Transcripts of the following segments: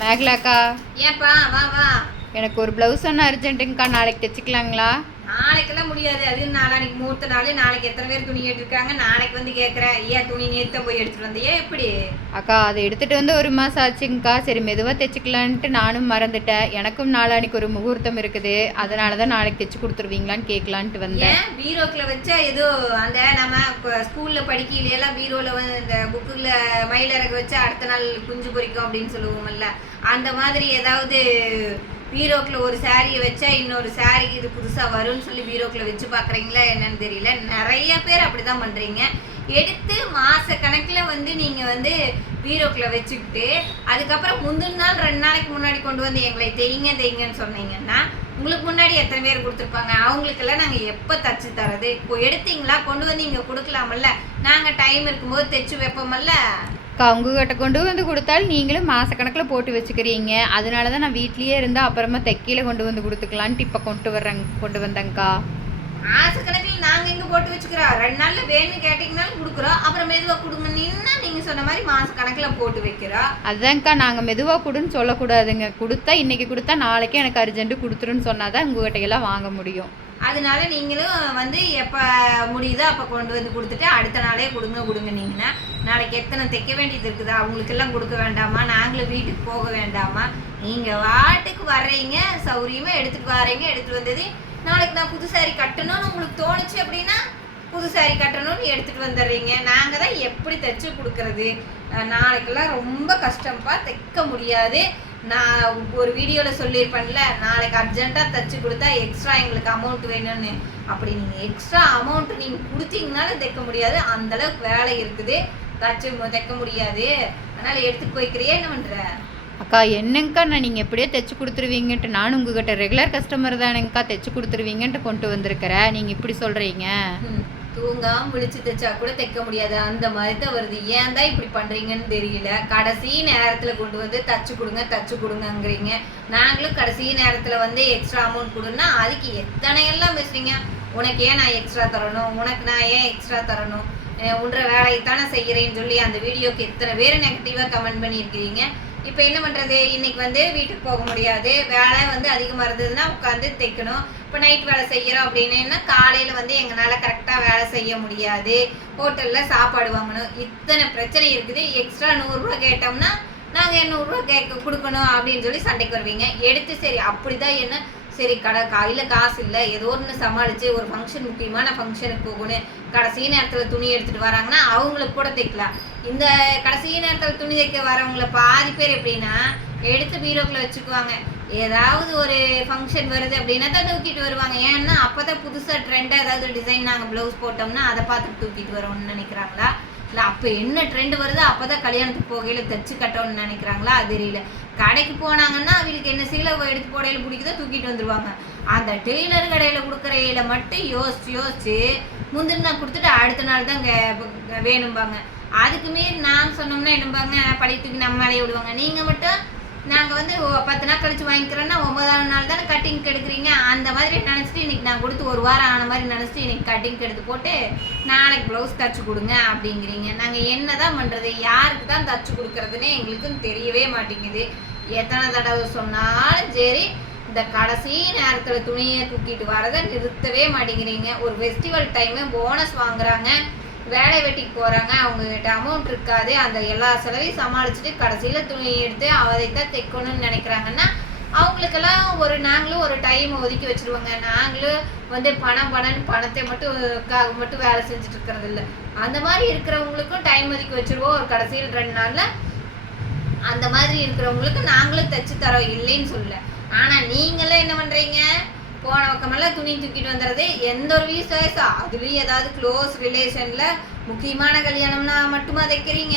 மேகலாக்கா. ஏப்பா வா வா. எனக்கு ஒரு ப்ளவுஸ் ஒன்று அர்ஜென்ட்டுங்கக்கா நாளைக்கு தைச்சிக்கலாங்களா? நாளைக்கெல்லாம் முடியாது. அது நாளைக்கு மூர்த்த நாள். நாளைக்கு எத்தனை பேர் துணி கேட்டிருக்காங்க? நாளைக்கு வந்து கேட்குறேன். ஏன் துணி நேற்று போய் எடுத்துட்டு வந்தியா? எப்படி? அக்கா அதை எடுத்துகிட்டு வந்து ஒரு மாதம் ஆச்சுங்கக்கா. சரி மெதுவாக தைச்சிக்கலான்ட்டு நானும் மறந்துட்டேன். எனக்கும் நாளானிக்கு ஒரு முகூர்த்தம் இருக்குது. அதனால தான் நாளைக்கு தைச்சி கொடுத்துருவீங்களான்னு கேட்கலான்ட்டு வந்தேன். பீரோக்கில் வச்சா ஏதோ அந்த நம்ம ஸ்கூலில் படிக்கையிலாம் பீரோவில் வந்து இந்த புக்கில் மயிலிறகு வச்சா அடுத்த நாள் குஞ்சு பொரிக்கும் அப்படின்னு சொல்லுவோம்ல. அந்த மாதிரி ஏதாவது பீரோக்கில் ஒரு சாரியை வச்சா இன்னொரு சாரி இது புதுசாக வரும்னு சொல்லி பீரோக்கில் வச்சு பார்க்குறீங்களா என்னன்னு தெரியல. நிறைய பேர் அப்படி தான் பண்ணுறீங்க எடுத்து மாத கணக்கில் வந்து நீங்கள் வந்து பீரோக்கில் வச்சுக்கிட்டு அதுக்கப்புறம் முந்தின நாள் ரெண்டு நாளைக்கு முன்னாடி கொண்டு வந்து எங்களை தெய்ங்க தெய்ங்கன்னு சொன்னீங்கன்னா உங்களுக்கு முன்னாடி எத்தனை பேர் கொடுத்துருப்பாங்க? அவங்களுக்கெல்லாம் நாங்கள் எப்போ தச்சு தரது? இப்போ எடுத்தீங்களா? கொண்டு வந்து இங்கே கொடுக்கலாமல்ல? நாங்கள் டைம் இருக்கும்போது தைச்சு வைப்போமல்ல? உங்ககிட்ட கொண்டு வந்து கொடுத்தாலும் நீங்களும் மாதக்கணக்கில் போட்டு வச்சுக்கிறீங்க. அதனால தான் நான் வீட்லேயே இருந்தால் அப்புறமா தெக்கையில கொண்டு வந்து கொடுத்துக்கலான்ட்டு இப்போ கொண்டு வர்றேங்க கொண்டு வந்தேங்க்கா மாசக்கணக்கில் நாங்கள் எங்கே போட்டு வச்சுக்கிறோம்? ரெண்டு நாளில் வேணும்னு கேட்டிங்கனாலும் கொடுக்குறோம். அப்புறம் மெதுவாக கொடுங்க நின்னா நீங்கள் சொன்ன மாதிரி மாசக்கணக்கில் போட்டு வைக்கிறோம். அதுதான்க்கா நாங்கள் மெதுவாக கொடுன்னு சொல்லக்கூடாதுங்க. கொடுத்தா இன்னைக்கு கொடுத்தா நாளைக்கே எனக்கு அர்ஜென்ட்டு கொடுத்துருன்னு சொன்னால் தான் உங்ககிட்ட எல்லாம் வாங்க முடியும். அதனால நீங்களும் வந்து எப்போ முடியுதோ அப்போ கொண்டு வந்து கொடுத்துட்டு அடுத்த நாளே கொடுங்க கொடுங்க நீங்கள்னா நாளைக்கு எத்தனை தைக்க வேண்டியது இருக்குது அவங்களுக்கெல்லாம் கொடுக்க வேண்டாமா? நாங்களும் வீட்டுக்கு போக வேண்டாமா? நீங்கள் வாட்டுக்கு வர்றீங்க சௌரியமாக எடுத்துகிட்டு வரீங்க எடுத்துகிட்டு வந்தது நாளைக்கு நான் புது சாரி கட்டணும்னு உங்களுக்கு தோணுச்சு அப்படின்னா புது சாரி கட்டணும்னு எடுத்துகிட்டு வந்துடுறீங்க. நாங்கள் தான் எப்படி தைச்சு கொடுக்குறது? நாளைக்கெல்லாம் ரொம்ப கஷ்டம்ப்பா தைக்க முடியாது. நான் ஒரு வீடியோவில் சொல்லியிருப்பேன்ல நாளைக்கு அர்ஜென்ட்டாக தைச்சு கொடுத்தா எக்ஸ்ட்ரா எங்களுக்கு அமௌண்ட் வேணும்னு. அப்படி நீங்கள் எக்ஸ்ட்ரா அமௌண்ட் நீங்கள் கொடுத்தீங்கனாலும் தைக்க முடியாது. அந்த அளவுக்கு வேலை இருக்குது. தச்சு தைக்க முடியாது. அதனால் எடுத்துட்டு போய்க்கிறியே என்ன பண்ணுற அக்கா என்னங்கக்கா நான் நீங்கள் எப்படியோ தைச்சு கொடுத்துருவீங்கன்ட்டு நானும் உங்ககிட்ட ரெகுலர் கஸ்டமர் தானேங்கக்கா தைச்சு கொடுத்துருவீங்கன்ட்டு கொண்டு வந்திருக்கிறேன். நீங்கள் இப்படி சொல்கிறீங்க தூங்காம விழிச்சு தைச்சா கூட தைக்க முடியாது. அந்த மாதிரி தான் வருது. ஏன் தான் இப்படி பண்றீங்கன்னு தெரியல. கடைசி நேரத்துல கொண்டு வந்து தச்சு கொடுங்க தச்சு கொடுங்கங்கிறீங்க. நாங்களும் கடைசி நேரத்துல வந்து எக்ஸ்ட்ரா அமௌண்ட் கொடுன்னா அதுக்கு எத்தனை எல்லாம் பேசுறீங்க? உனக்கு ஏன் நான் எக்ஸ்ட்ரா தரணும்? உனக்கு நான் ஏன் எக்ஸ்ட்ரா தரணும்? உன்ற வேலையை தானே செய்கிறேன்னு சொல்லி அந்த வீடியோக்கு எத்தனை பேர் நெகட்டிவாக கமெண்ட் பண்ணியிருக்கிறீங்க? இப்போ என்ன பண்ணுறது இன்னைக்கு வந்து வீட்டுக்கு போக முடியாது. வேலை வந்து அதிகமாக இருந்ததுன்னா உட்காந்து தைக்கணும். இப்போ நைட் வேலை செய்கிறோம் அப்படின்னா காலையில் வந்து எங்களால் கரெக்டாக வேலை செய்ய முடியாது. ஹோட்டலில் சாப்பாடு வாங்கணும். இத்தனை பிரச்சனை இருக்குது. எக்ஸ்ட்ரா நூறுரூவா கேட்டோம்னா நாங்கள் நூறுரூவா கேட்க கொடுக்கணும் அப்படின்னு சொல்லி சண்டைக்கு வருவீங்க. எடுத்து சரி அப்படி தான் என்ன சரி கடை கையில் காசு இல்லை ஏதோ ஒன்று சமாளித்து ஒரு ஃபங்க்ஷன் முக்கியமான ஃபங்க்ஷனுக்கு போகணும். கடைசி நேரத்தில் துணி எடுத்துகிட்டு வராங்கன்னா அவங்களுக்கு கூட தைக்கலாம். இந்த கடைசி நேரத்தில் துணி தைக்க வரவங்கள பாதி பேர் எப்படின்னா எடுத்து பீரோக்கில் வச்சுக்குவாங்க. ஏதாவது ஒரு ஃபங்க்ஷன் வருது அப்படின்னா தான் தூக்கிட்டு வருவாங்க. ஏன்னா அப்போ தான் புதுசாக ட்ரெண்டாக ஏதாவது டிசைன் நாங்கள் ப்ளவுஸ் போட்டோம்னா அதை பார்த்துட்டு தூக்கிட்டு வரோம்னு நினைக்கிறாங்களா? இல்லை அப்போ என்ன ட்ரெண்ட் வருதோ அப்போ தான் கல்யாணத்துக்கு போகையில் தச்சு கட்டணும்னு நினைக்கிறாங்களா? அது தெரியல. கடைக்கு போனாங்கன்னா அவங்களுக்கு என்ன சீலை எடுத்து போடையில பிடிக்குதோ தூக்கிட்டு வந்துருவாங்க. அந்த டெய்லர் கடையில் கொடுக்குறையில மட்டும் யோசிச்சு யோசிச்சு முந்தின நாள் கொடுத்துட்டு அடுத்த நாள் தான் வேணும்பாங்க. அதுக்கு மீறி நான் சொன்னோம்னா என்னம்பாங்க? பழைய தூக்கி நம்ம மேலேயே விடுவாங்க. நீங்கள் மட்டும் நாங்கள் வந்து பத்து நாள் கழிச்சு வாங்கிக்கிறோன்னா ஒன்பதாவது நாள் தானே கட்டிங் எடுக்கிறீங்க அந்த மாதிரி நினச்சிட்டு இன்னைக்கு நான் கொடுத்து ஒரு வாரம் ஆன மாதிரி நினச்சிட்டு இன்னைக்கு கட்டிங் எடுத்து போட்டு நாளைக்கு ப்ளவுஸ் தச்சு கொடுங்க அப்படிங்கிறீங்க. நாங்கள் என்ன தான் பண்ணுறது யாருக்கு தான் தச்சு கொடுக்கறதுன்னே எங்களுக்கும் தெரியவே மாட்டேங்குது. எத்தனை தடவை சொன்னாலும் சரி இந்த கடைசி நேரத்தில் துணியை தூக்கிட்டு வரதை நிறுத்தவே மாட்டேங்கிறீங்க. ஒரு ஃபெஸ்டிவல் டைமு போனஸ் வாங்குறாங்க. வேலை வெட்டிக்கு போகிறாங்க அவங்கக்கிட்ட அமௌண்ட் இருக்காது. அந்த எல்லா செலவையும் சமாளிச்சுட்டு கடைசியில் துணி எடுத்து அதை தான் தைக்கணும்னு நினைக்கிறாங்கன்னா அவங்களுக்கெல்லாம் ஒரு நாங்களும் ஒரு டைம் ஒதுக்கி வச்சிருவாங்க. நாங்களும் வந்து பணம் பணம்னு பணத்தை மட்டும் மட்டும் வேலை செஞ்சுட்டு இருக்கிறது இல்லை. அந்த மாதிரி இருக்கிறவங்களுக்கும் டைம் ஒதுக்கி வச்சுருவோம். ஒரு கடைசியில் ரெண்டு நாளில் அந்த மாதிரி இருக்கிறவங்களுக்கு நாங்களும் தைச்சு தரோம். இல்லைன்னு சொல்லலை. ஆனால் நீங்களே என்ன பண்ணுறீங்க போன பக்கமெல்லாம் துணி தூக்கிட்டு வந்துடுறது. எந்த ஒரு விசேஷா அதுலயும் ஏதாவது க்ளோஸ் ரிலேஷன்ல முக்கியமான கல்யாணம்னா மட்டுமா தைக்கிறீங்க?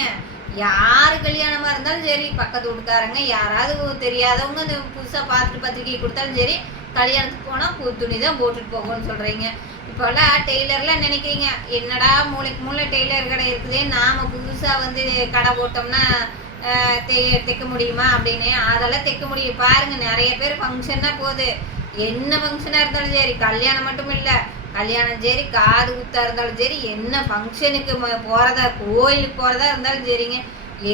யாரு கல்யாணமா இருந்தாலும் சரி பக்கத்து வீட்டுக்காரங்க யாராவது தெரியாதவங்க இந்த புதுசா பார்த்துட்டு பத்திரிக்கை கொடுத்தாலும் சரி கல்யாணத்துக்கு போனா புது துணி தான் போட்டுட்டு போகணும்னு சொல்றீங்க. இப்போல்லாம் டெய்லர்லாம் நினைக்கிறீங்க என்னடா மூளைக்கு மூளை டெய்லர் கடை இருக்குதே நாம புதுசா வந்து கடை போட்டோம்னா தை- தைக்க முடியுமா அப்படின்னு? அதெல்லாம் தைக்க முடியும். பாருங்க நிறைய பேர் ஃபங்க்ஷன்னா போகுது. என்ன ஃபங்க்ஷனாக இருந்தாலும் சரி கல்யாணம் மட்டும் இல்லை கல்யாணம் சரி காது குத்தா இருந்தாலும் சரி என்ன ஃபங்க்ஷனுக்கு போகிறதா கோயிலுக்கு போகிறதா இருந்தாலும் சரிங்க.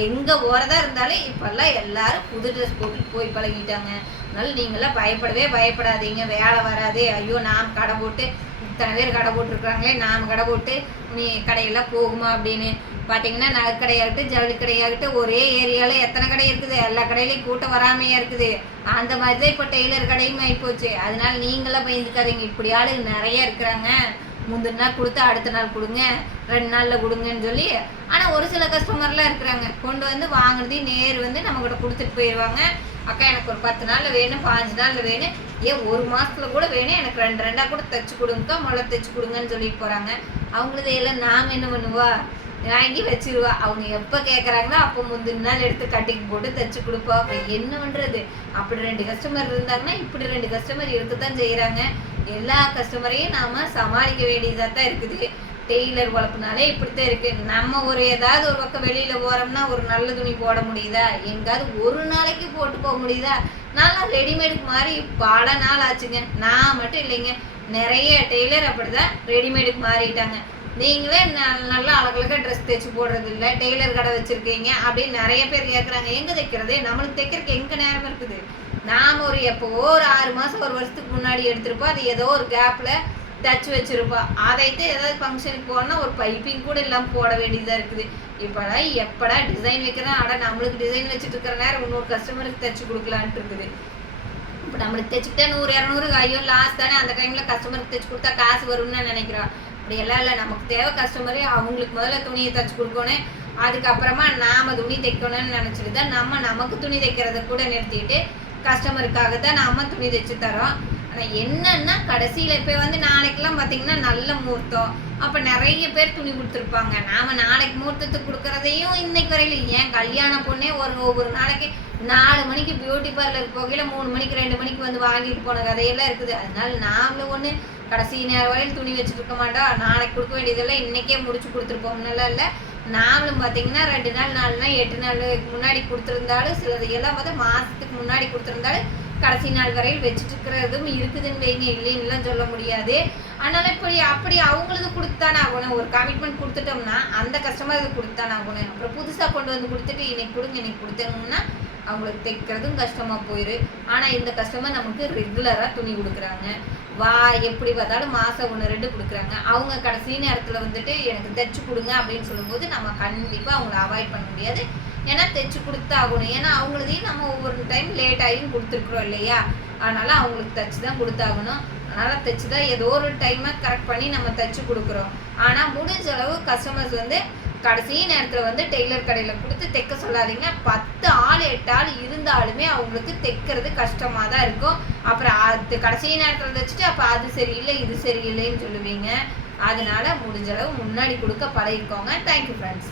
எங்கே போகிறதா இருந்தாலும் இப்போல்லாம் எல்லாரும் புது ட்ரெஸ் போட்டு போய் பழகிட்டாங்க. அதனால நீங்களாம் பயப்படவே பயப்படாதீங்க. வேலை வராது. ஐயோ நாம் கடை போட்டு இத்தனை பேர் கடை போட்டிருக்காங்களே நாம் கடை போட்டு நீ கடையெல்லாம் போகுமா அப்படின்னு. பார்த்தீங்கன்னா நகைக்கடையாகட்டும் ஜவுளி கடையாகட்டும் ஒரே ஏரியாவில் எத்தனை கடை இருக்குது? எல்லா கடையிலையும் கூட்டம் வராமையாக இருக்குது. அந்த மாதிரி தான் இப்போ டெய்லர் கடையும் ஆகிப்போச்சு அதனால நீங்களாம் பயந்துக்காதீங்க. இப்படி ஆளு நிறைய இருக்கிறாங்க. முந்தின நாள் கொடுத்து அடுத்த நாள் கொடுங்க. ரெண்டு நாளில் கொடுங்கன்னு சொல்லி ஆனால் ஒரு சில கஸ்டமர்லாம் இருக்கிறாங்க. கொண்டு வந்து வாங்குறதையும் நேர் வந்து நம்மக்கிட்ட கொடுத்துட்டு போயிடுவாங்க அக்கா எனக்கு ஒரு பத்து நாளில் வேணும் பாஞ்சு நாளில் வேணும். ஏன் ஒரு மாதத்துல கூட வேணும். எனக்கு ரெண்டு ரெண்டாக கூட தைச்சு கொடுங்கக்கா முதல்ல தைச்சு கொடுங்கன்னு சொல்லிட்டு போகிறாங்க அவங்களது எல்லாம் நாம் என்ன பண்ணுவா? வாங்கி வச்சிருவா. அவங்க எப்போ கேட்குறாங்களோ அப்போ முந்தின நாள் எடுத்து கட்டிங் போட்டு தைச்சு கொடுப்பா. அப்போ என்ன பண்ணுறது அப்படி ரெண்டு கஸ்டமர் இருந்தாங்கன்னா இப்படி ரெண்டு கஸ்டமர் இருக்கத்தான் செய்கிறாங்க எல்லா கஸ்டமரையும் நாம் சமாளிக்க வேண்டியதாக தான் இருக்குது. டெய்லர் வளர்ப்புனாலே இப்படித்தான் இருக்கு. நம்ம ஒரு ஏதாவது ஒரு பக்கம் வெளியில போறோம்னா ஒரு நல்ல துணி போட முடியுதா? எங்காவது ஒரு நாளைக்கு போட்டு போக முடியுதா? நல்லா ரெடிமேடுக்கு மாதிரி பல நாள் ஆச்சுங்க. நான் மட்டும் இல்லைங்க. நிறைய டெய்லர் அப்படிதான் ரெடிமேடுக்கு மாறிட்டாங்க. நீங்களே ந- நல்லா அழகழகா ட்ரெஸ் தைச்சு போடுறது இல்லை டெய்லர் கடை வச்சிருக்கீங்க அப்படின்னு நிறைய பேர் கேட்குறாங்க எங்க தைக்கிறது? நம்மளுக்கு தைக்கிறதுக்கு எங்க நேரம் இருக்குது? நாம ஒரு எப்போவோ ஒரு ஆறு மாசம் ஒரு வருஷத்துக்கு முன்னாடி எடுத்திருப்போம். அது ஏதோ ஒரு கேப்ல தச்சு வச்சிருப்பா. அதைத்து ஏதாவது ஃபங்க்ஷனுக்கு போனால் ஒரு பைப்பிங் கூட இல்லாமல் போட வேண்டியதாக இருக்குது. இப்போடா எப்படா டிசைன் வைக்கிறேன் ஆனால் நம்மளுக்கு டிசைன் வச்சுட்டு இருக்கிற நேரம் இன்னொரு கஸ்டமருக்கு தச்சு கொடுக்கலான்ட்டு இருக்குது. இப்போ நம்மளுக்கு தைச்சுக்கிட்டா நூறு இரநூறு ஐயோ லாஸ்ட் தானே அந்த டைமில் கஸ்டமருக்கு தைச்சு கொடுத்தா காசு வரும்னு நினைக்கிறோம் அப்படி எல்லாம் இல்லை நமக்கு தேவை கஸ்டமரே அவங்களுக்கு முதல்ல துணியை தைச்சு கொடுக்கணும். அதுக்கப்புறமா நாம் துணி தைக்கணும்னு நினச்சிட்டு தான் நம்ம நமக்கு துணி தைக்கிறத கூட நிறுத்திட்டு கஸ்டமருக்காக தான் நாம் துணி தைச்சு தரோம். ஆனால் என்னன்னா கடைசியில் இப்போ வந்து நாளைக்கெல்லாம் பார்த்தீங்கன்னா நல்ல முகூர்த்தம். அப்போ நிறைய பேர் துணி கொடுத்துருப்பாங்க. நாம நாளைக்கு முகூர்த்தத்துக்கு கொடுக்குறதையும் இன்னைக்கு வரையில ஏன் கல்யாண பொண்ணே ஒரு ஒவ்வொரு நாளைக்கு நாலு மணிக்கு பியூட்டி பார்லர் போகையில் மூணு மணிக்கு ரெண்டு மணிக்கு வந்து வாங்கிட்டு போன கதையெல்லாம் இருக்குது. அதனால நாமளும் ஒன்று கடைசி நேரம் வரையில் துணி வச்சுட்டு இருக்க மாட்டோம் நாளைக்கு கொடுக்க வேண்டியதெல்லாம் இன்றைக்கே முடிச்சு கொடுத்துருப்போம்னால இல்லை. நாமளும் பார்த்தீங்கன்னா ரெண்டு நாள் நாலு நாள் எட்டு நாளுக்கு முன்னாடி கொடுத்துருந்தாலும் சிலது எல்லாம் பார்த்தா மாதத்துக்கு முன்னாடி கொடுத்துருந்தாலும் கடைசி நாள் வரையில் வச்சுட்டு இருக்கிறதும் இருக்குதுன்னு வைங்க இல்லைன்னுலாம் சொல்ல முடியாது. அதனால இப்படி அப்படி அவங்களுக்கு கொடுத்தானே ஆகணும். ஒரு கமிட்மெண்ட் கொடுத்துட்டோம்னா அந்த கஸ்டமர் அது கொடுத்தானே ஆகணும். அப்புறம் புதுசாக கொண்டு வந்து கொடுத்துட்டு இன்னைக்கு கொடுங்க இன்னைக்கு கொடுத்தணும்னா அவங்களுக்கு தைக்கிறதும் கஷ்டமாக போயிரு. ஆனால் இந்த கஸ்டமர் நமக்கு ரெகுலராக துணி கொடுக்குறாங்க. வா எப்படி பார்த்தாலும் மாதம் ஒன்று ரெண்டு கொடுக்குறாங்க. அவங்க கடைசி நேரத்தில் வந்துட்டு எனக்கு தைச்சு கொடுங்க அப்படின்னு சொல்லும்போது நம்ம கண்டிப்பாக அவங்கள அவாய்ட் பண்ண முடியாது. ஏன்னா தைச்சு கொடுத்தாகணும். ஏன்னா அவங்களதையும் நம்ம ஒவ்வொரு டைம் லேட் ஆகியும் கொடுத்துருக்குறோம் இல்லையா? அதனால அவங்களுக்கு தைச்சு தான் கொடுத்தாகணும். அதனால தைச்சு தான் ஏதோ ஒரு டைமை கரெக்ட் பண்ணி நம்ம தைச்சு கொடுக்குறோம். ஆனால் முடிஞ்ச அளவு கஸ்டமர்ஸ் வந்து கடைசி நேரத்தில் வந்து டெய்லர் கடையில் கொடுத்து தைக்க சொல்லாதீங்க. பத்து ஆள் எட்டு ஆள் இருந்தாலுமே அவங்களுக்கு தைக்கிறது கஷ்டமாக தான் இருக்கும். அப்புறம் அது கடைசி நேரத்தில் தைச்சிட்டு அப்போ அது சரியில்லை இது சரியில்லைன்னு சொல்லுவீங்க. அதனால முடிஞ்ச அளவு முன்னாடி கொடுக்க பழகிக்கோங்க. Thank you friends